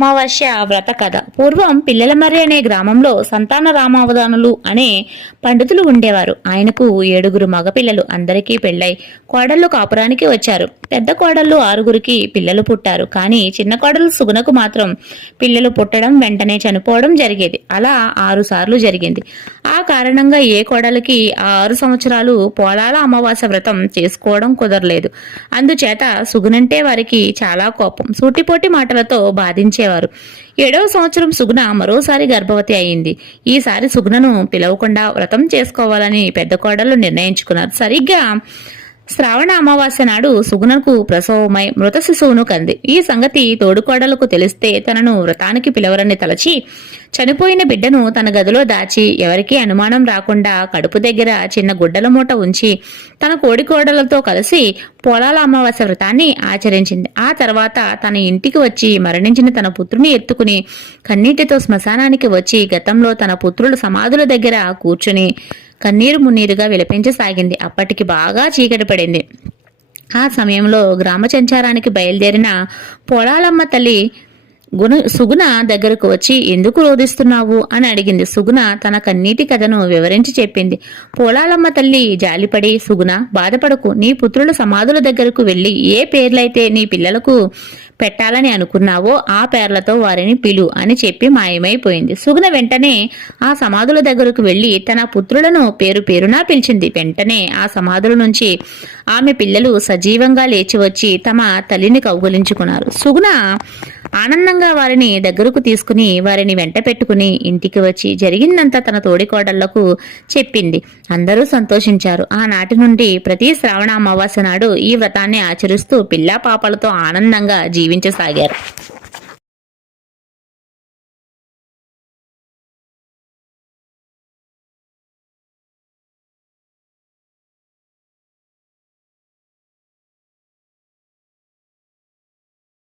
అమావాస్య వ్రత కథ. పూర్వం పిల్లలమర్రి అనే గ్రామంలో సంతాన రామావధానులు అనే పండితులు ఉండేవారు. ఆయనకు ఏడుగురు మగపిల్లలు అందరికీ పెళ్ళై కోడళ్ళు కాపురానికి వచ్చారు. పెద్ద కోడళ్ళు ఆరుగురికి పిల్లలు పుట్టారు. కానీ చిన్న కోడలు సుగుణకు మాత్రం పిల్లలు పుట్టడం వెంటనే చనిపోవడం జరిగేది. అలా ఆరు సార్లు జరిగింది. ఆ కారణంగా ఏ కోడలికి ఆ ఆరు సంవత్సరాలు పోలాల అమావాస్య వ్రతం చేసుకోవడం కుదరలేదు. అందుచేత సుగునంటే వారికి చాలా కోపం. సూటిపోటి మాటలతో బాధించేవారు ఏడవ సంవత్సరం సుగుణ మరోసారి గర్భవతి అయింది. ఈసారి సుగుణను పిలవకుండా వ్రతం చేసుకోవాలని పెద్ద కోడలు నిర్ణయించుకున్నారు. సరిగ్గా శ్రావణ అమావాస్య నాడు సుగుణకు ప్రసవమై మృత శిశువును కంది. ఈ సంగతి తోడుకోడలకు తెలిస్తే తనను వ్రతానికి పిలవరని తలచి చనిపోయిన బిడ్డను తన గదిలో దాచి ఎవరికీ అనుమానం రాకుండా కడుపు దగ్గర చిన్న గుడ్డల మూట ఉంచి తన కోడికోడలతో కలిసి పోలాల అమావాస్య వ్రతాన్ని ఆచరించింది. ఆ తర్వాత తన ఇంటికి వచ్చి మరణించిన తన పుత్రుని ఎత్తుకుని కన్నీటితో శ్మశానానికి వచ్చి గతంలో తన పుత్రులు సమాధుల దగ్గర కూర్చుని కన్నీరు మున్నీరుగా విలపించసాగింది. అప్పటికి బాగా చీకటి పడింది. ఆ సమయంలో గ్రామ సంచారానికి బయలుదేరిన పొలాలమ్మ తల్లి గుణ సుగుణ దగ్గరకు వచ్చి ఎందుకు రోధిస్తున్నావు? అని అడిగింది. సుగుణ తన కన్నీటి కథను వివరించి చెప్పింది. పోలాలమ్మ తల్లి జాలిపడి సుగుణ బాధపడకు. నీ పుత్రుల సమాధుల దగ్గరకు వెళ్ళి ఏ పేర్లైతే నీ పిల్లలకు పెట్టాలని అనుకున్నావో ఆ పేర్లతో వారిని పిలు అని చెప్పి మాయమైపోయింది. సుగుణ వెంటనే ఆ సమాధుల దగ్గరకు వెళ్ళి తన పుత్రులను పేరు పేరునా పిలిచింది. వెంటనే ఆ సమాధుల నుంచి ఆమె పిల్లలు సజీవంగా లేచి వచ్చి తమ తల్లిని కౌగులించుకున్నారు. సుగుణ ఆనందంగా వారిని దగ్గరకు తీసుకుని వారిని వెంట పెట్టుకుని ఇంటికి వచ్చి జరిగిందంతా తన తోడికోడళ్ళకు చెప్పింది. అందరూ సంతోషించారు. ఆనాటి నుండి ప్రతి శ్రావణ అమావాస్య నాడు ఈ వ్రతాన్ని ఆచరిస్తూ పిల్లా పాపలతో ఆనందంగా జీవించసాగారు.